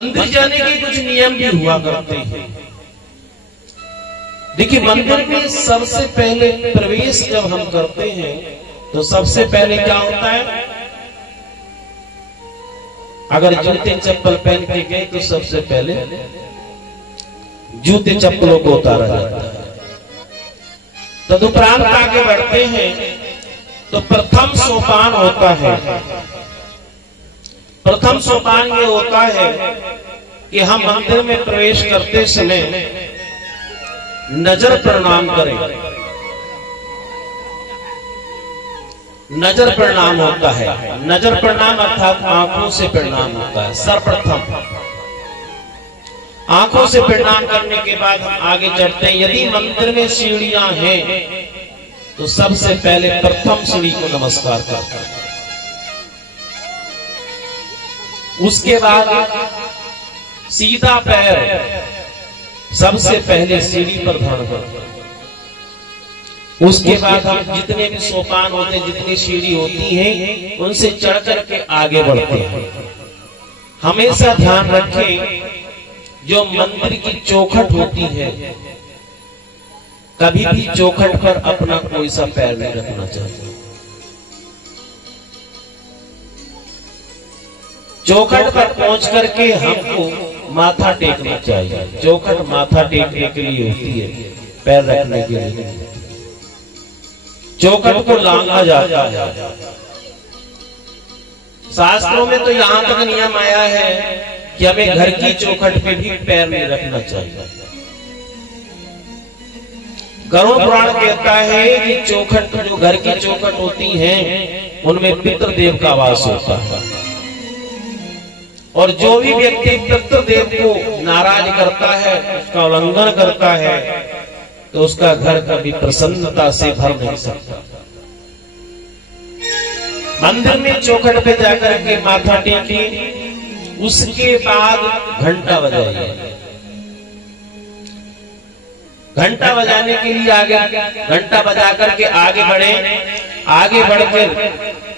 मंदिर जाने के कुछ नियम भी हुआ करते हैं। देखिए, मंदिर में सबसे पहले प्रवेश जब हम करते हैं तो सबसे पहले क्या होता है, अगर जूते चप्पल पहन के गए तो सबसे पहले जूते चप्पलों को उतारा जाता है। तदुपरांत आगे बढ़ते हैं तो प्रथम सोपान होता है। प्रथम सोपान ये होता है कि हम मंदिर में प्रवेश करते समय नजर प्रणाम करें। नजर प्रणाम होता है। नजर प्रणाम अर्थात आंखों से प्रणाम होता है। सर्वप्रथम आंखों से प्रणाम करने के बाद हम आगे चढ़ते हैं। यदि मंदिर में सीढ़ियां हैं तो सबसे पहले प्रथम सीढ़ी को नमस्कार करते हैं। उसके बाद सीधा पैर सबसे पहले सीढ़ी पर धारण करते हैं। उसके बाद हम जितने भी सोपान होते हैं, जितनी सीढ़ी होती हैं, उनसे चढ़ करके आगे बढ़ते हैं। हमेशा ध्यान रखें, जो मंदिर की चौखट होती है, कभी भी चौखट पर अपना कोई सा पैर नहीं रखना चाहिए। चौखट पर पहुंच करके हमको माथा टेकना चाहिए। चौखट माथा टेकने के लिए होती है, पैर रखने के लिए नहीं। चौखट को लांघा जाता है। शास्त्रों में तो यहां तक नियम आया है कि हमें घर की चौखट पे भी पैर नहीं रखना चाहिए। गरुड़ पुराण कहता है कि चौखट, जो घर की चौखट होती हैं, उनमें पितृदेव का वास होता है, और जो भी व्यक्ति पितृदेव को नाराज करता है, उसका उल्लंघन करता है, तो उसका घर कभी प्रसन्नता से भर नहीं सकता। मंदिर में चौखट पे जाकर के माथा टेकी, उसके बाद घंटा बजाइए। घंटा बजाने के लिए आगे घंटा बजा करके आगे बढ़े। आगे बढ़कर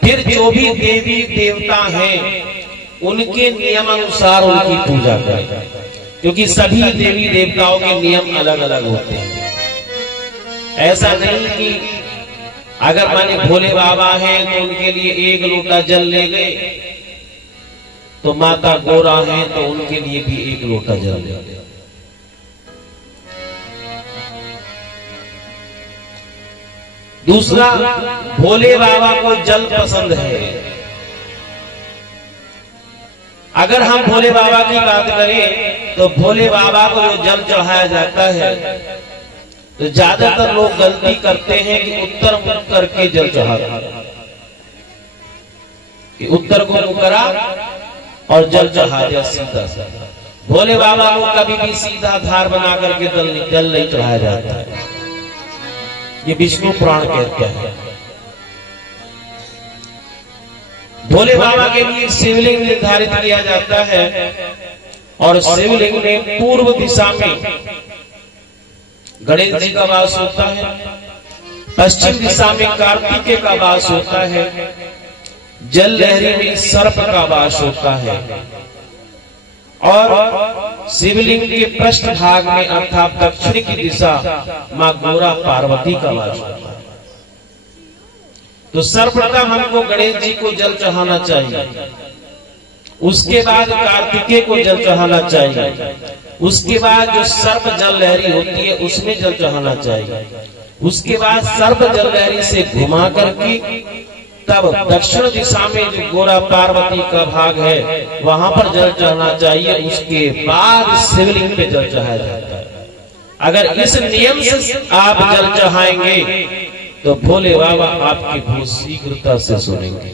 फिर जो भी देवी देवता हैं, उनके नियम अनुसार उनकी पूजा करें, क्योंकि सभी देवी देवताओं के नियम अलग अलग होते हैं। ऐसा नहीं कि अगर माने भोले बाबा हैं तो उनके लिए एक लोटा जल ले गए, तो माता गोरा है तो उनके लिए भी एक लोटा जल ले गए। दूसरा, भोले बाबा को जल पसंद है। अगर हम भोले बाबा की बात करें तो भोले बाबा को जो जल चढ़ाया जाता है, तो ज्यादातर लोग गलती करते हैं कि उत्तर मुख करके जल चढ़ाते हैं, कि उत्तर को मुख करा और जल चढ़ा दिया सीधा। भोले बाबा को कभी भी सीधा धार बना करके जल नहीं चढ़ाया जाता है। ये विष्णु पुराण कहते हैं। भोले बाबा के लिए शिवलिंग निर्धारित किया जाता है, और शिवलिंग में पूर्व दिशा में गणेश जी का वास होता है, पश्चिम दिशा में कार्तिकेय का वास होता है, जल लहरी में सर्प का वास होता है, और शिवलिंग के पृष्ठ भाग में अर्थात दक्षिण की दिशा मां गोरा पार्वती का वास होता है। तो सर्वप्रथम हमको गणेश जी को जल चढ़ाना चाहिए, उसके बाद कार्तिकेय को जल चढ़ाना चाहिए, उसके बाद जो सर्प जल लहरी होती है उसमें जल चढ़ाना चाहिए, उसके बाद सर्प जल लहरी से घुमा करके तब दक्षिण दिशा में जो गोरा पार्वती का भाग है वहां पर जल चढ़ाना चाहिए। उसके बाद शिवलिंग पे जल चढ़ाया जाता है। अगर इस नियम से आप जल चढ़ाएंगे तो भोले बाबा आपकी बहुत शीघ्रता से सुनेंगे।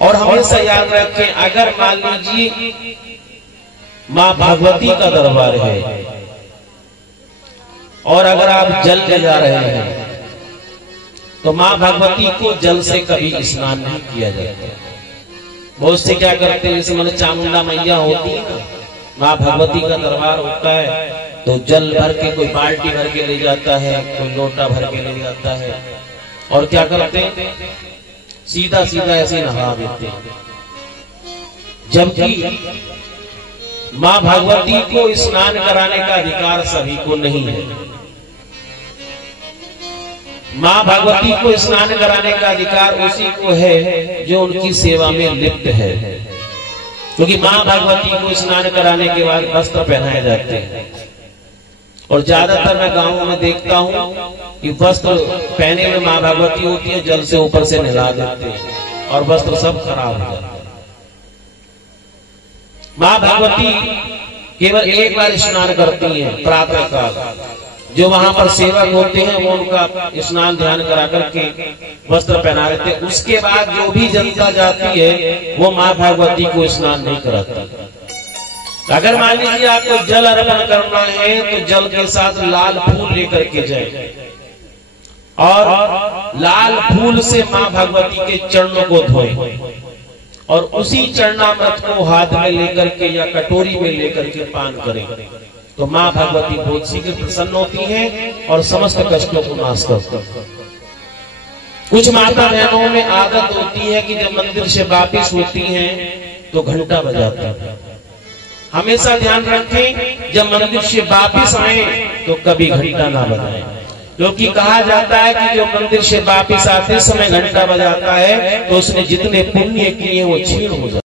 और हमेशा याद रखें, अगर मान लीजिए मां भगवती का दरबार है और अगर आप जल ले जा रहे हैं, तो मां भगवती को जल से कभी स्नान नहीं किया जाता। बहुत से क्या करते हैं, जैसे मैंने चामुंडा मैया होती है ना, मां भगवती का दरबार होता है, तो जल भर के कोई बाल्टी भर के ले जाता है, कोई लोटा भर के ले जाता है, और क्या करते हैं, सीधा सीधा ऐसे नहा देते हैं। जबकि मां भगवती को स्नान कराने का अधिकार सभी को नहीं है। मां भगवती को स्नान कराने का अधिकार उसी को है जो उनकी सेवा में लिप्त है, क्योंकि मां भगवती को स्नान कराने के बाद वस्त्र पहनाए जाते हैं। और ज्यादातर मैं गांवों में देखता हूं कि वस्त्र पहने में मां भगवती होती है, जल से ऊपर से नहला देते हैं और वस्त्र सब खराब हो जाते हैं। मां भगवती केवल एक बार स्नान करती हैं प्रातः काल। जो वहां पर सेवक होते हैं वो उनका स्नान ध्यान करा करके वस्त्र पहना देते हैं। उसके बाद जो भी जनता जाती है वो मां भगवती को स्नान नहीं कराती। अगर मान लीजिए आपको जल अर्पण करना है तो जल के साथ लाल फूल लेकर के जाए और लाल फूल से मां भगवती के चरणों को धोए और उसी चरणामृत को हाथ में लेकर के या कटोरी में लेकर के पान करें, तो मां भगवती बहुत शीघ्र प्रसन्न होती हैं और समस्त कष्टों को नाश करती हैं। कुछ माता बहनों में आदत होती है कि जब मंदिर से वापिस होती हैं तो घंटा बजाती हैं। हमेशा ध्यान रखें, जब मंदिर से वापिस आए तो कभी घंटा ना बजाएं, क्योंकि कहा जाता है कि जो मंदिर से वापिस आते समय घंटा बजाता है तो उसने जितने पुण्य किए वो क्षीण हो जाते हैं।